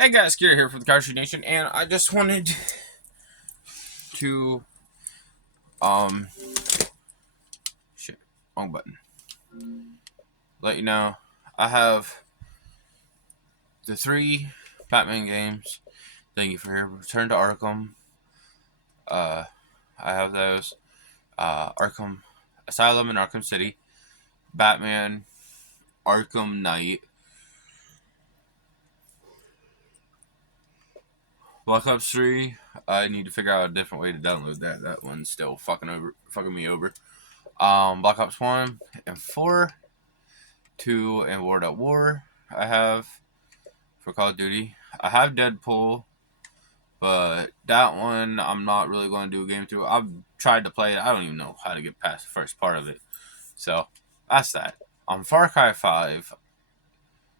Hey guys, Kira here from the Country Nation, and I just wanted to, um, shit, wrong button. Let you know, I have the 3 Batman games. Thank you for your Return to Arkham. I have those, Arkham Asylum and Arkham City, Batman, Arkham Knight, Black Ops 3. I need to figure out a different way to download that. That one's still fucking me over. Black Ops 1 and 4, 2 and World at War. I have for Call of Duty. I have Deadpool, but that one I'm not really going to do a game through. I've tried to play it. I don't even know how to get past the first part of it. So that's that. On Far Cry 5,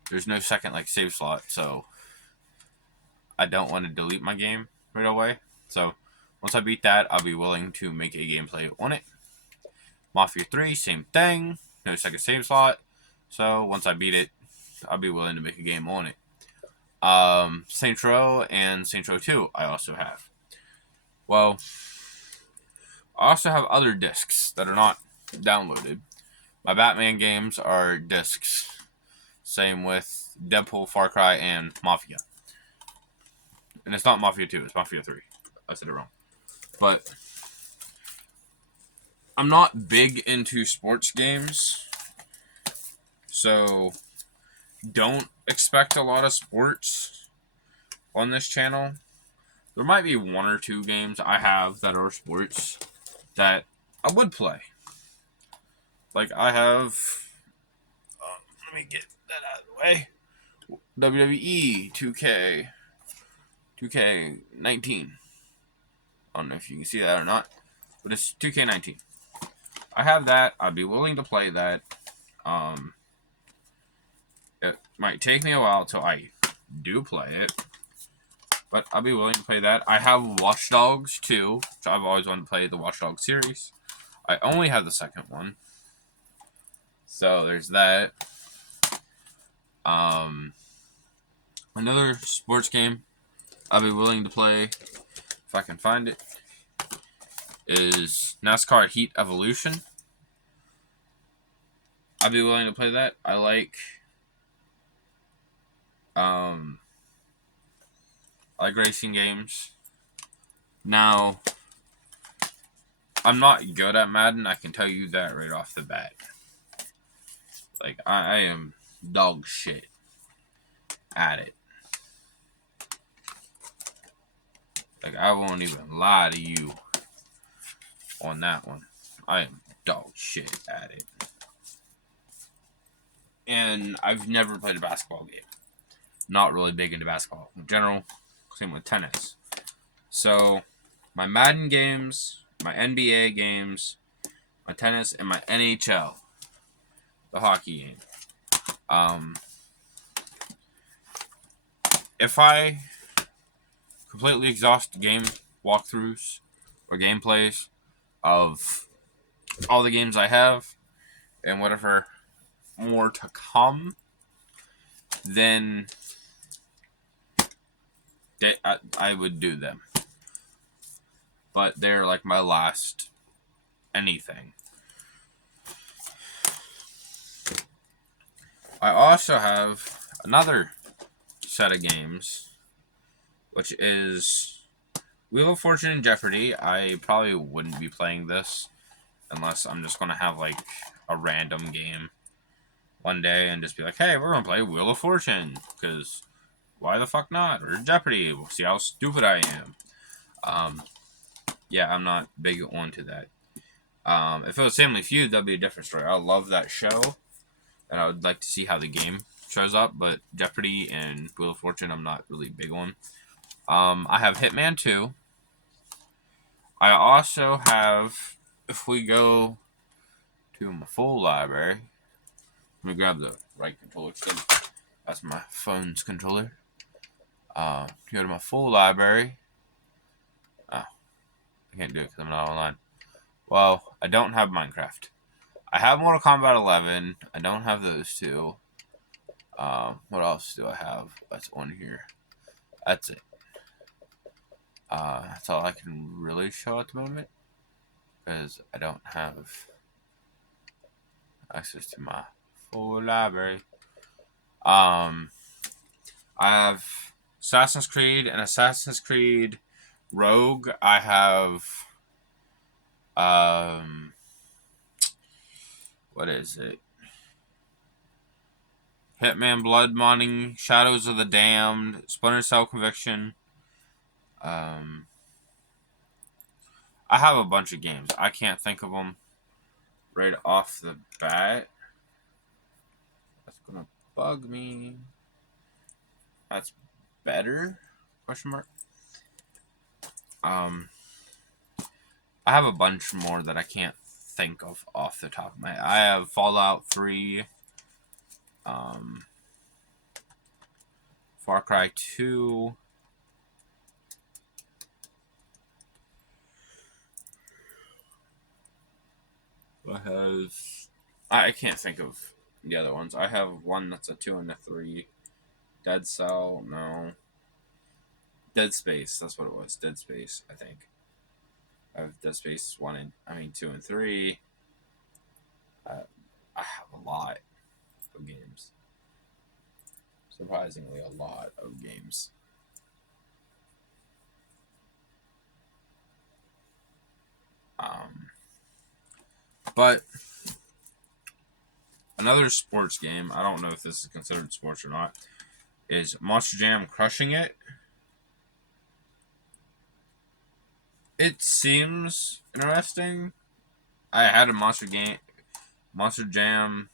there's no second save slot, so I don't want to delete my game right away. So once I beat that, I'll be willing to make a gameplay on it. Mafia 3, same thing. No second save slot. So once I beat it, I'll be willing to make a game on it. Saints Row and Saints Row 2 I also have. Well, I also have other discs that are not downloaded. My Batman games are discs. Same with Deadpool, Far Cry, and Mafia. And it's not Mafia 2, it's Mafia 3. I said it wrong. But I'm not big into sports games, so don't expect a lot of sports on this channel. There might be 1 or 2 games I have that are sports that I would play. Like I have, let me get that out of the way. WWE 2K19. I don't know if you can see that or not, but it's 2K19. I have that. I'd be willing to play that. It might take me a while till I do play it, but I'll be willing to play that. I have Watch Dogs 2, which I've always wanted to play the Watch Dogs series. I only have the second one. So there's that. Another sports game I'll be willing to play, if I can find it, is NASCAR Heat Evolution. I'll be willing to play that. I like racing games. Now, I'm not good at Madden. I can tell you that right off the bat. I am dog shit at it. I won't even lie to you on that one. I am dog shit at it. And I've never played a basketball game. Not really big into basketball in general. Same with tennis. So, my Madden games, my NBA games, my tennis, and my NHL, the hockey game. If I completely exhaust game walkthroughs or gameplays of all the games I have and whatever more to come, then I would do them. But they're like my last anything. I also have another set of games, which is Wheel of Fortune and Jeopardy. I probably wouldn't be playing this unless I'm just going to have a random game one day and just be like, hey, we're going to play Wheel of Fortune, because why the fuck not? Or Jeopardy, we'll see how stupid I am. Yeah, I'm not big onto that. If it was Family Feud, that'd be a different story. I love that show, and I would like to see how the game shows up, but Jeopardy and Wheel of Fortune, I'm not really big on. I have Hitman 2. I also have, if we go to my full library, let me grab the right controller. That's my phone's controller. Go to my full library. Oh, I can't do it because I'm not online. Well, I don't have Minecraft. I have Mortal Kombat 11. I don't have those two. What else do I have that's on here? That's it. That's all I can really show at the moment, because I don't have access to my full library. I have Assassin's Creed and Assassin's Creed Rogue. I have what is it? Hitman Blood Money, Shadows of the Damned, Splinter Cell Conviction. I have a bunch of games. I can't think of them right off the bat. That's gonna bug me. That's better? Question mark. I have a bunch more that I can't think of off the top of my head. I have Fallout 3, Far Cry 2. I can't think of the other ones. I have one that's a 2 and a 3. Dead Cell, no. Dead Space, that's what it was. Dead Space, I think. I have Dead Space 2 and 3. I have a lot of games. Surprisingly, a lot of games. But another sports game, I don't know if this is considered sports or not, is Monster Jam Crushing It. It seems interesting. I had a Monster Jam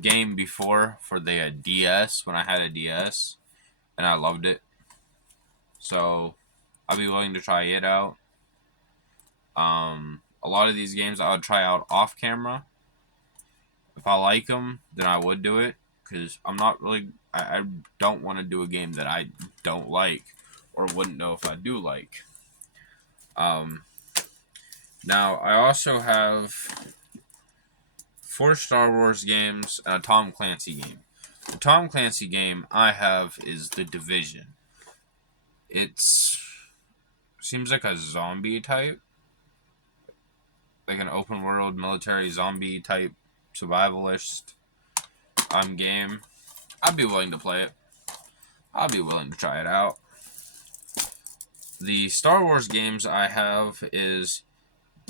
game before for the DS when I had a DS, and I loved it. So I'd be willing to try it out. A lot of these games I would try out off camera. If I like them, then I would do it, because I'm not really. I don't want to do a game that I don't like or wouldn't know if I do like. Now I also have 4 Star Wars games and a Tom Clancy game. The Tom Clancy game I have is The Division. It's seems like a zombie type, like an open world military zombie type survivalist game. I'd be willing to play it. I'll be willing to try it out. The Star Wars games I have is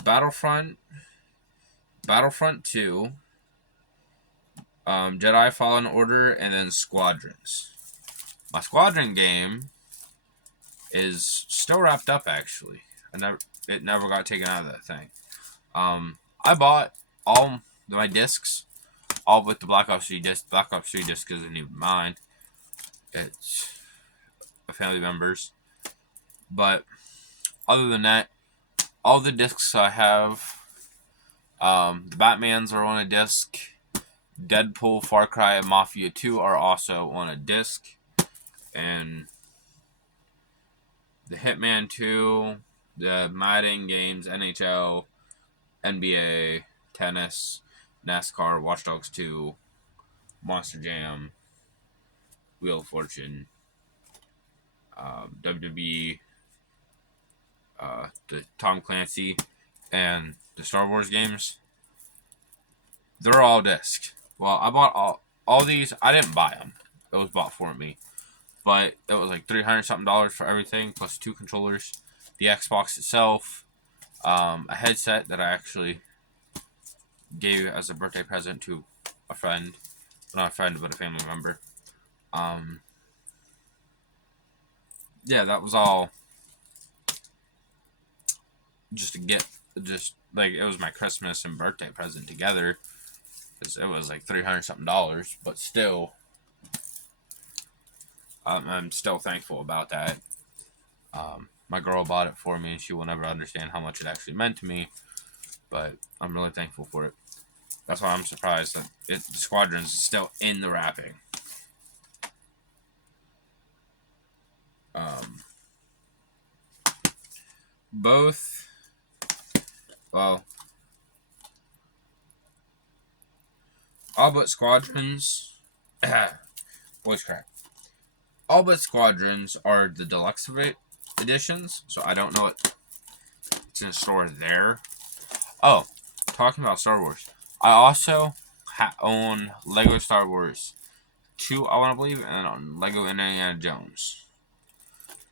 Battlefront 2, Jedi Fallen Order, and then Squadrons. My Squadron game is still wrapped up, actually. It never got taken out of that thing. I bought all my discs, all but the Black Ops 3 disc. Black Ops 3 disc isn't even mine. It's a family member's. But other than that, all the discs I have, the Batmans are on a disc. Deadpool, Far Cry, and Mafia 2 are also on a disc. And the Hitman 2, the Madden games, NHL, NBA, tennis, NASCAR, Watch Dogs 2, Monster Jam, Wheel of Fortune, WWE, the Tom Clancy, and the Star Wars games. They're all disc. Well, I bought all these. I didn't buy them. It was bought for me. But it was like $300 something for everything, plus 2 controllers, the Xbox itself, a headset that I actually gave as a birthday present to a friend. Not a friend, but a family member. Yeah, that was all just to get, just like it was my Christmas and birthday present together. Because it was like $300 something, but still, I'm still thankful about that. My girl bought it for me, and she will never understand how much it actually meant to me, but I'm really thankful for it. That's why I'm surprised that the Squadrons is still in the wrapping. Both, well, all but Squadrons, voice crack. All but Squadrons are the deluxe editions, so I don't know what's in store there. Oh, talking about Star Wars, I also own Lego Star Wars 2, I want to believe, and on Lego Indiana Jones.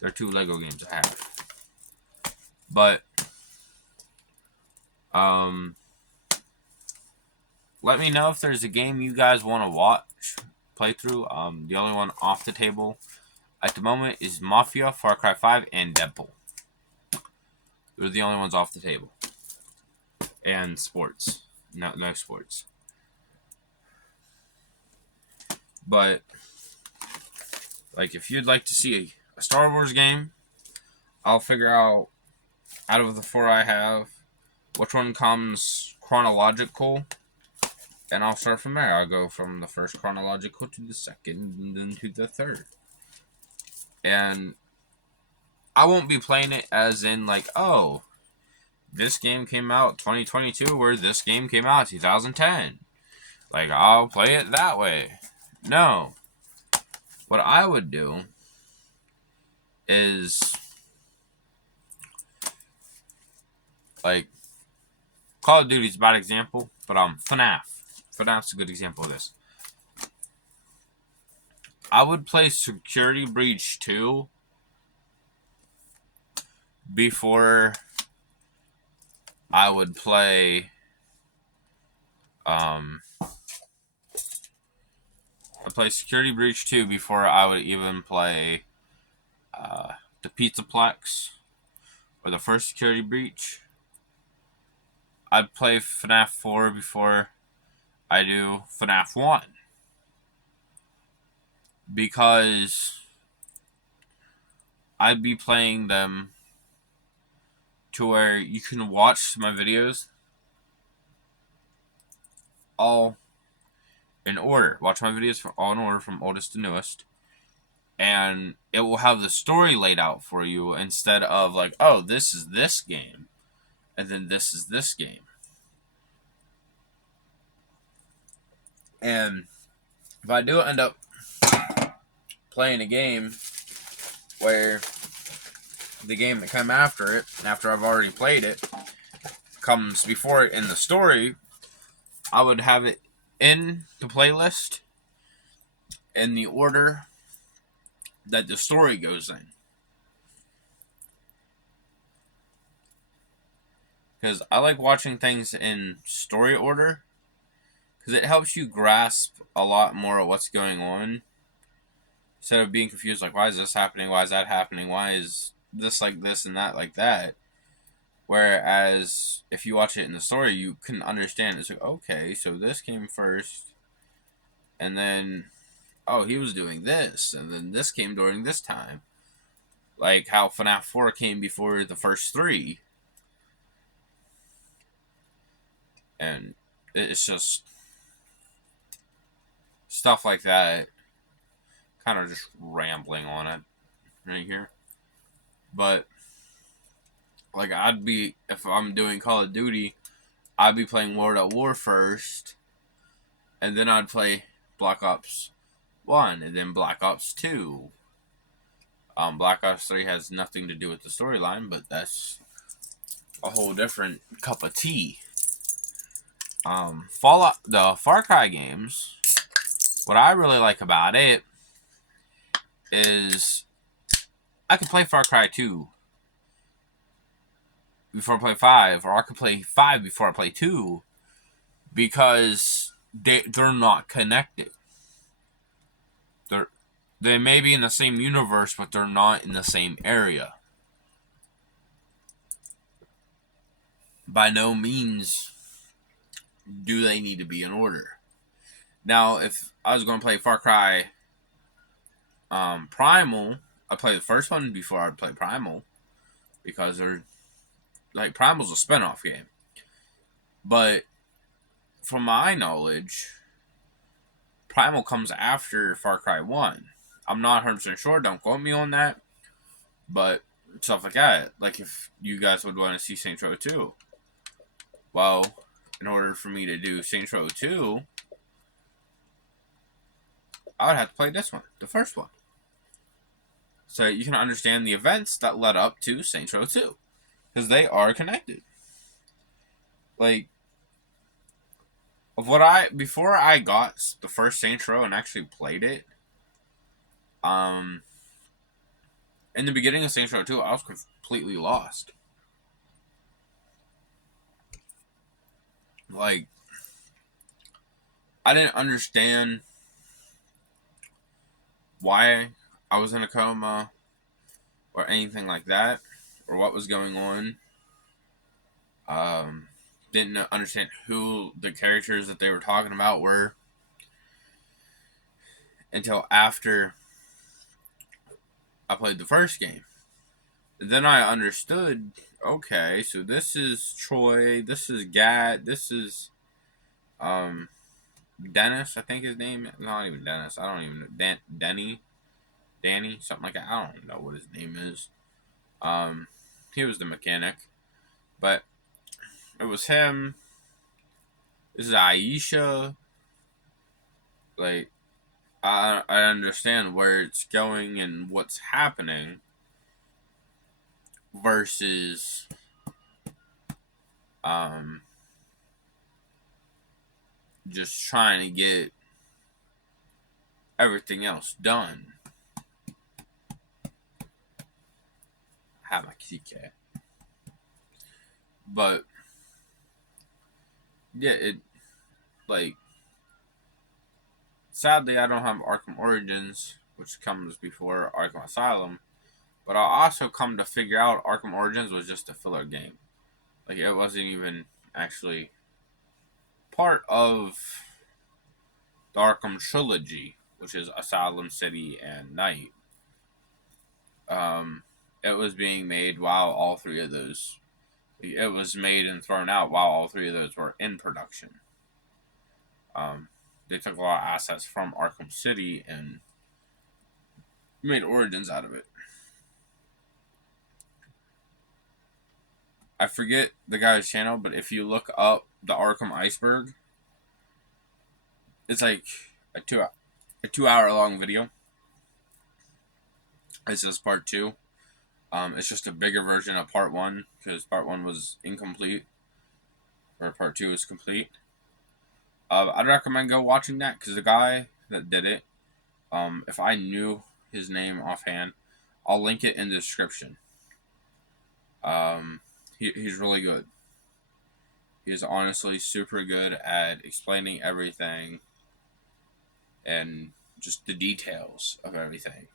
They're 2 Lego games I have. But, let me know if there's a game you guys want to watch, play through. The only one off the table at the moment is Mafia, Far Cry 5, and Deadpool. They're the only ones off the table. And sports. No sports. But, like, if you'd like to see a Star Wars game, I'll figure out of the 4 I have, which one comes chronological, and I'll start from there. I'll go from the first chronological to the second, and then to the third. And I won't be playing it as in, like, oh, this game came out 2022, where this game came out 2010. Like, I'll play it that way. No. What I would do is, like, Call of Duty's a bad example, but FNAF. FNAF's a good example of this. I would play Security Breach 2 before I would play I'd play Security Breach 2 before I would even play the Pizzaplex or the first Security Breach. I'd play FNAF 4 before I do FNAF 1. Because I'd be playing them to where you can watch my videos all in order. Watch my videos all in order from oldest to newest. And it will have the story laid out for you instead of like, oh, this is this game. And then this is this game. And if I do end up playing a game where the game that comes after it, after I've already played it, comes before it in the story, I would have it in the playlist in the order that the story goes in. Because I like watching things in story order, because it helps you grasp a lot more of what's going on. Instead of being confused, like, why is this happening? Why is that happening? Why is this like this and that like that? Whereas, if you watch it in the story, you can understand. It's like, okay, so this came first, and then, oh, he was doing this, and then this came during this time. Like how FNAF 4 came before the first 3. And it's just stuff like that. Kind of just rambling on it right here. But, like, I'd be, if I'm doing Call of Duty, I'd be playing World at War first, and then I'd play Black Ops 1, and then Black Ops 2. Black Ops 3 has nothing to do with the storyline, but that's a whole different cup of tea. Fallout, the Far Cry games, what I really like about it is I could play Far Cry 2 before I play 5, or I could play 5 before I play 2, because they're not connected. They may be in the same universe, but they're not in the same area. By no means do they need to be in order. Now, if I was going to play Far Cry Primal, I'd play the first one before I'd play Primal, because Primal's a spin-off game. But from my knowledge, Primal comes after Far Cry 1. I'm not 100% sure, don't quote me on that, but stuff like that. Like, if you guys would want to see Saints Row 2, well, in order for me to do Saints Row 2, I would have to play this one, the first one. so you can understand the events that led up to Saints Row 2, because they are connected. Like, of what before I got the first Saints Row and actually played it, um, in the beginning of Saints Row 2, I was completely lost. Like, I didn't understand why I was in a coma or anything like that, or what was going on. Didn't understand who the characters that they were talking about were until after I played the first game. And then I understood, okay, so this is Troy, this is Gat, this is um Dennis, I think his name. Not even Dennis. I don't even know. Danny, something like that. I don't know what his name is. He was the mechanic, but it was him. This is Aisha. Like, I understand where it's going and what's happening versus um just trying to get everything else done. I have my kitty cat. But yeah, it like sadly I don't have Arkham Origins, which comes before Arkham Asylum. But I also come to figure out Arkham Origins was just a filler game. Like, it wasn't even actually part of the Arkham trilogy, which is Asylum, City, and Night. It was being made while all three of those. It was made and thrown out while all three of those were in production. They took a lot of assets from Arkham City and made Origins out of it. I forget the guy's channel, but if you look up the Arkham Iceberg, it's like a 2 hour long video. It says part 2. It's just a bigger version of part 1 because part 1 was incomplete, or part 2 is complete. I'd recommend go watching that because the guy that did it, if I knew his name offhand, I'll link it in the description. He's really good. He's honestly super good at explaining everything and just the details of everything.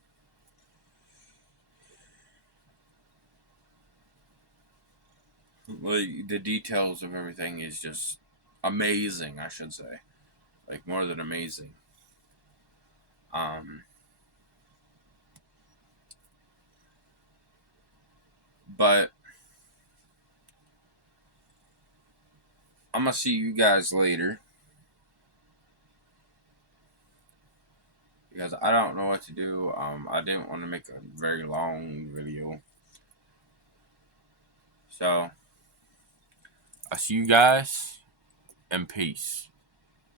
Like, the details of everything is just amazing, I should say. Like, more than amazing. But I'm gonna see you guys later because I don't know what to do. I didn't want to make a very long video, so I'll see you guys and peace.